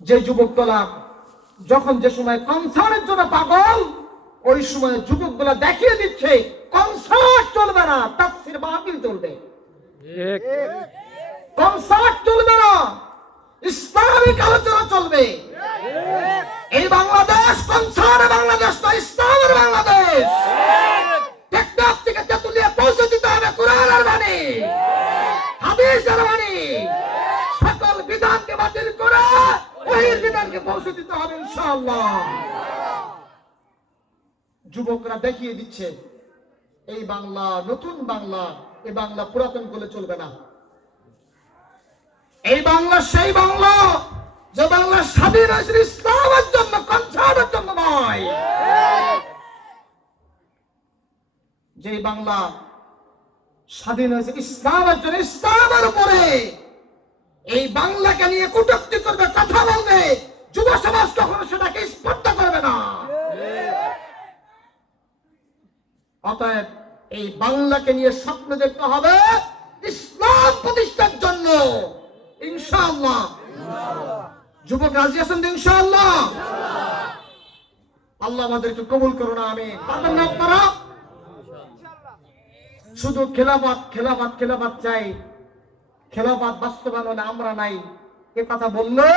যে যুবক দলা যখন যে সময় কনসার্টের জন্য পাগল ওই সময় যুবকগুলা দেখিয়ে দিচ্ছে কনসার্ট চলবে না তাফসির মাহফিল চলবে। কনসার্ট চলবে না ইসলামিক আলোচনা চলবে। যুবকরা দেখিয়ে দিচ্ছে, এই বাংলা, নতুন বাংলা এই বাংলা পুরাতন করলে চলবে না। এই বাংলা সেই বাংলা, যে বাংলা স্বাধীন ইসলামের জন্য, কনসার্টের জন্য নয়। যে বাংলা স্বাধীন হয়েছে ইসলামের জন্য, ইসলামের উপরে, এই বাংলাকে নিয়ে কটূক্তি করবে, কথা বলবে। যুব সমাজ কখনো সেটাকে স্পর্ধা করবে না। অতএব এই বাংলাকে নিয়ে স্বপ্ন দেখতে হবে, ইসলাম প্রতিষ্ঠার জন্য। ইনশাআল্লাহ। যুবক রাজি আছেন ইনশাআল্লাহ? আল্লাহ আমাদেরকে কবুল না শুধু খেলাবাদ খেলাবাদ খেলাবাদ চাই। খেলাবাদ বাস্তবায়ন আমরা নাই। এ কথা বললে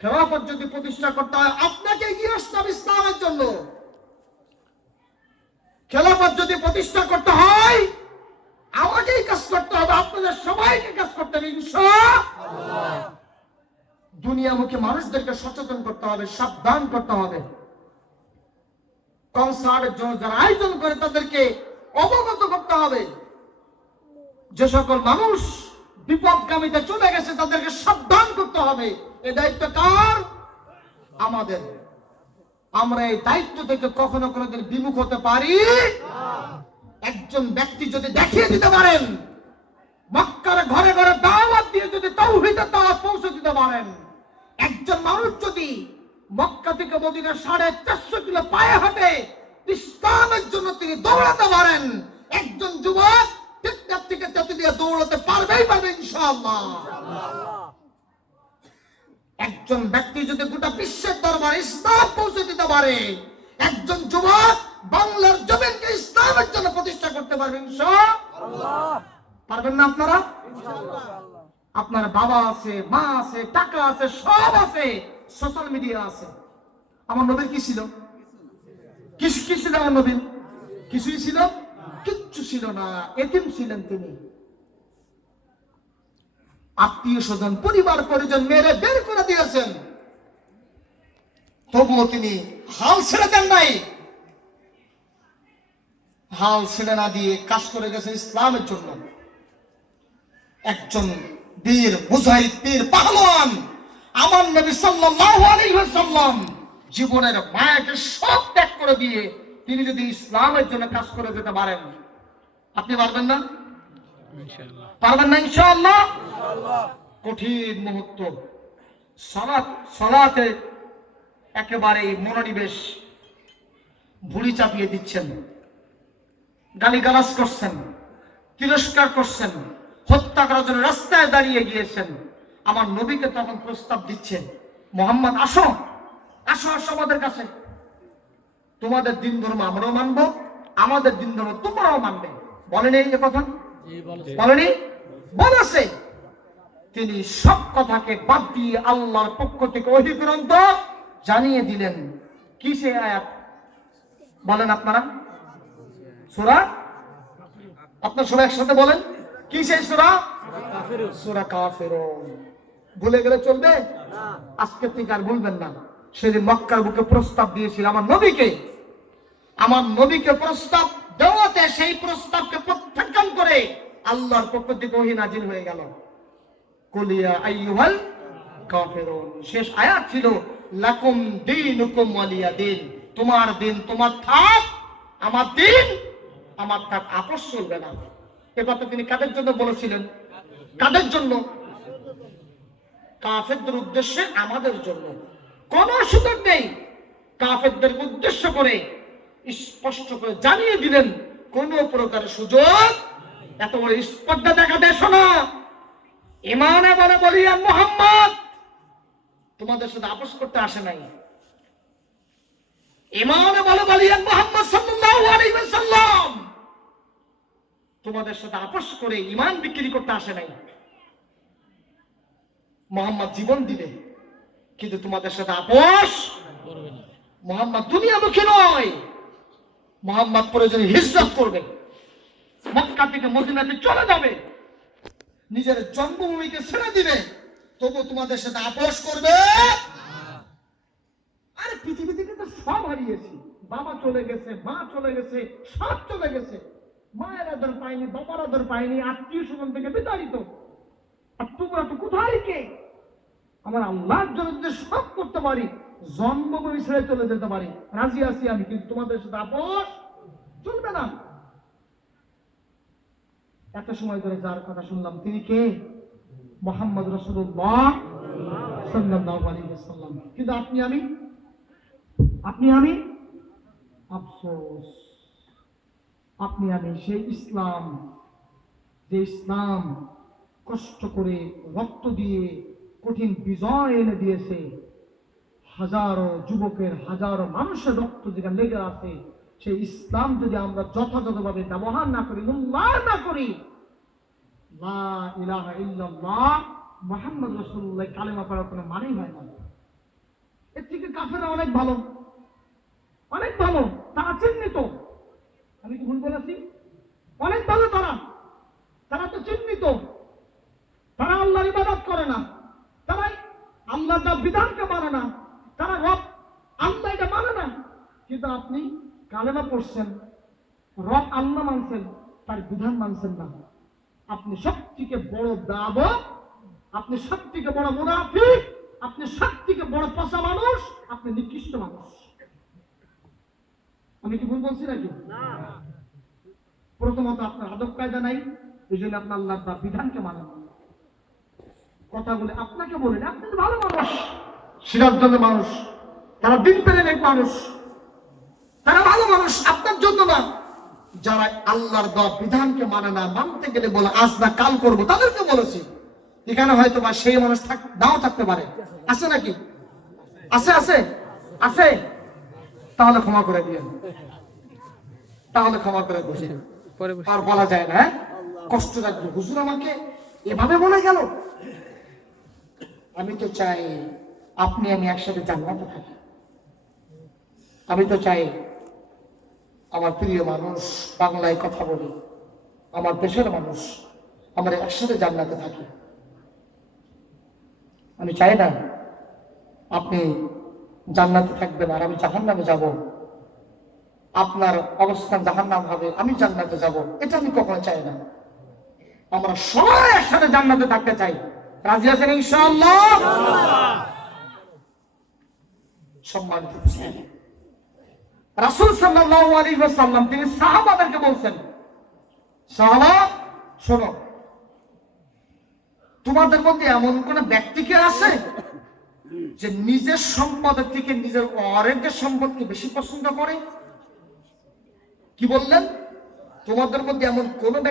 খেলাফত যদি প্রতিষ্ঠা করতে হয়, আপনাকে এগিয়ে ইসলামের জন্য। খেলাফত যদি প্রতিষ্ঠা করতে হয়, আমাকেই কাজ করতে হবে, আপনাদের সবাইকে কাজ করতে হবে দুনিয়ামুখী মানুষদেরকে সচেতন করতে হবে, সাবধান করতে হবে। কনসার্টের জন্য যারা আয়োজন করে, তাদেরকে অবগত করতে হবে। যে সকল মানুষ বিপদগামীতে চলে গেছে, তাদেরকে সাবধান করতে হবে। এই দায়িত্ব কার? আমাদের। আমরা এই দায়িত্ব থেকে কখনো কোনোদিন বিমুখ হতে পারি? একজন ব্যক্তি যদি দেখিয়ে দিতে পারেন, মক্কার ঘরে ঘরে দাওয়াত দিয়ে যদি তৌহিদের দাওয়াত পৌঁছে দিতে পারেন, একজন মানুষ যদি মক্কা থেকে মদিনা সাড়ে চারশো কিলো পায়ে হাঁটে ইসলামের জন্য তিনি দৌড়াতে পারেন, একজন যুবক টেকনাফ থেকে তেতুলিয়া দৌড়াতে পারবেই পারবে ইনশাআল্লাহ। একজন ব্যক্তি যদি গোটা বিশ্বের দরবার ইসলাম পৌঁছে দিতে পারে একজন যুবক বাংলার জমিনকে ইসলামের জন্য প্রতিষ্ঠা করতে পারবে ইনশাআল্লাহ। পারবেন না আপনারা? আপনার বাবা আছে মা আছে টাকা আছে সব আছে সোশ্যাল মিডিয়া আছে। আমার নবীর কি ছিল? কি কি ছিল আমার নবীর? কিছুই ছিল? কিচ্ছু ছিল না। এতিম ছিলেন তিনি। আত্মীয় স্বজন, পরিবার, পরিজন মেরে বের করে দিয়েছেন। তবুও তিনি হাল ছেড়ে দেন নাই। হাল ছেড়ে না দিয়ে কাজ করে গেছেন ইসলামের জন্য। একজন বীর মুজাহিদ, বীর পাহলওয়ান, আমার নবী সাল্লাল্লাহু আলাইহি জীবনের মায়াকে সব ত্যাগ করে দিয়ে তিনি যদি ইসলামের জন্য কাজ করে যেতে পারেন, আপনি পারবেন না? পারবেন না কঠিন মুহূর্ত। একেবারে মনোনিবেশ ভুড়ি চাপিয়ে দিচ্ছেন। করছেন। তিরস্কার করছেন। হত্যা করার জন্য রাস্তায় দাঁড়িয়ে গিয়েছেন। আমার নবীকে তখন প্রস্তাব দিচ্ছেন। মোহাম্মদ, আসো। আসো আসো আমাদের কাছে। তোমাদের দিন ধর্ম আমরাও মানবো, আমাদের দিন ধর্ম তোমরাও মানবে। বলেনি এই কথা? বলেনি? বলেছে তিনি সব কথাকে বাদ দিয়ে আল্লাহর পক্ষ থেকে অহিগ্রন্থ জানিয়ে দিলেন। কি সে আয়াত? বলেন আপনারা। সুরা? আপনার সবাই একসাথে বলেন। কি সেই সুরা? সুরা কাফিরুন। ভুলে গেলে চলবে? আজকে থেকে আর ভুলবেন না। সেদিন মক্কার বুকে প্রস্তাব দিয়েছিল আমার নবীকে। আমার নবীকে প্রস্তাব দেওয়াতে সেই প্রস্তাবকে প্রত্যাখ্যান করে আল্লাহর পক্ষ থেকে ওহী নাজিল হয়ে গেল। কুলিয়া আইয়ুহাল কাফিরুন। শেষ আয়াত ছিল, লাকুম দীনুকুম ওয়ালিয়া দিন। তোমার দিন তোমার থাক, আমার দিন আমার থাক। আপোষ চলবে না। এ কথা তিনি কাদের জন্য বলেছিলেন? কাদের জন্য? কাফেরদের উদ্দেশ্যে আমাদের জন্য। কোন সুযোগ নেই। কাফেরদের উদ্দেশ্য করে স্পষ্ট করে জানিয়ে দিলেন কোন প্রকার সুযোগ এত বড় স্পর্ধা দেখা দেয় শোনা। ইমানে বলে বলি মোহাম্মদ তোমাদের সাথে আপোষ করতে আসে নাই। ইমানে বলে বলি মোহাম্মদ সাল্লাল্লাহু আলাইহি ওয়াসাল্লাম তোমাদের সাথে আপোষ করে ইমান বিক্রি করতে আসে নাই। মোহাম্মদ জীবন দিবে কিন্তু তোমাদের সাথে আপোষ মোহাম্মদ দুনিয়ামুখী নয়। মোহাম্মদ প্রয়োজনে হিজরত করবে। মক্কা থেকে মদিনাতে চলে যাবে। নিজের জন্মভূমিকে ছেড়ে দিবে। তবু তোমাদের সাথে আপোষ করবে। আরে পৃথিবী থেকে তো সব হারিয়েছি। বাবা চলে গেছে, মা চলে গেছে, সব চলে গেছে। মায়ের আদর পাইনি, বাবার আদর পাইনি, আত্মীয় স্বজন থেকে বিতাড়িত। আর তোমরা তো কোথায় কে? আমার আল্লাহর জন্য যদি সব করতে পারি জন্মভূমি ছেড়ে চলে যেতে পারি। রাজি আছি আমি, কিন্তু তোমাদের সাথে আপোষ চলবে না। এত সময় ধরে যার কথা শুনলাম, তিনি কে? মোহাম্মদ রসুল্লাহ কিন্তু আপনি আমি? আপনি আমি? আফসোস। আপনি আমি, সেই ইসলাম, যে ইসলাম কষ্ট করে রক্ত দিয়ে কঠিন বিজয় এনে দিয়েছে হাজারো যুবকের হাজারো মানুষের রক্ত যেটা লেগে আছে সেই ইসলাম যদি আমরা যথাযথভাবে ব্যবহার না করি, মূল্যায়ন না করি মুহাম্মদ রাসূলুল্লাহ কালেমা পড়ার কোনো মানেই হয় না। এর থেকে কাফেররা অনেক ভালো। অনেক ভালো। তারা চিহ্নিত। আমি কি ভুল বলেছি? অনেক ভালো তারা। তারা তো চিহ্নিত। তারা আল্লাহর ইবাদত করে না। তারা আল্লাহ তার বিধানকে মানে না। তারা রব আল্লাহ এটা মানে না কিন্তু আপনি কালেমা পড়ছেন রব আল্লাহ মানছেন তার বিধান মানছেন না। আপনি সব থেকে বড় দাব আপনি সব থেকে বড় মুনাফিক আপনি সব থেকে বড় পচা মানুষ আপনি নিকৃষ্ট মানুষ। আমি কি ভুল বলছি নাকি? প্রথমত আপনার আদব কায়দা নাই এই জন্য আপনার আল্লাহ বিধানকে মানেন। কথাগুলো আপনাকে বলেন আপনি তো ভালো মানুষ। সিরাজগঞ্জের মানুষ তারা দিন পেলেন এক মানুষ। তারা ভালো মানুষ আপনার জন্য না। যারা আল্লাহর দেওয়া বিধানকে মানে না মানতে গেলে বলে আজ না কাল করব। তাদেরকে বলেছি। এখানে হয়তো বা সেই মানুষ নাও থাকতে পারে। আছে নাকি? আছে আছে? আছে? তাহলে ক্ষমা করে দিয়েন। তাহলে ক্ষমা করে বসে। আর বলা যায় না হ্যাঁ? কষ্ট লাগবে হুজুর আমাকে এভাবে বলে গেল। আমি তো চাই আপনি, আমি একসাথে জান্নাতে থাকি। আমি তো চাই আমার প্রিয় মানুষ বাংলায় কথা বলি, আমার দেশের মানুষ আমরা একসাথে জান্নাতে থাকি। আমি চাই না আপনি জান্নাতে থাকবেন আর আমি জাহান নামে যাব। আপনার অবস্থান জাহান নাম হবে, আমি জান্নাতে যাব। এটা আমি কখনো চাই না। আমরা সবাই একসাথে জান্নাতে থাকতে চাই। রাজি আছেন ইনশাআল্লাহ? সম্মানিত। রাসূল আলাইহি তিনি সাহাবাদেরকে বলছেন, সাহাবা, শোনো, তোমাদের মধ্যে এমন কোন ব্যক্তি কি আছে যে নিজের সম্পদের থেকে নিজের অরেন্টের সম্পদকে বেশি পছন্দ করে কি বললেন তোমাদের মধ্যে এমন কোন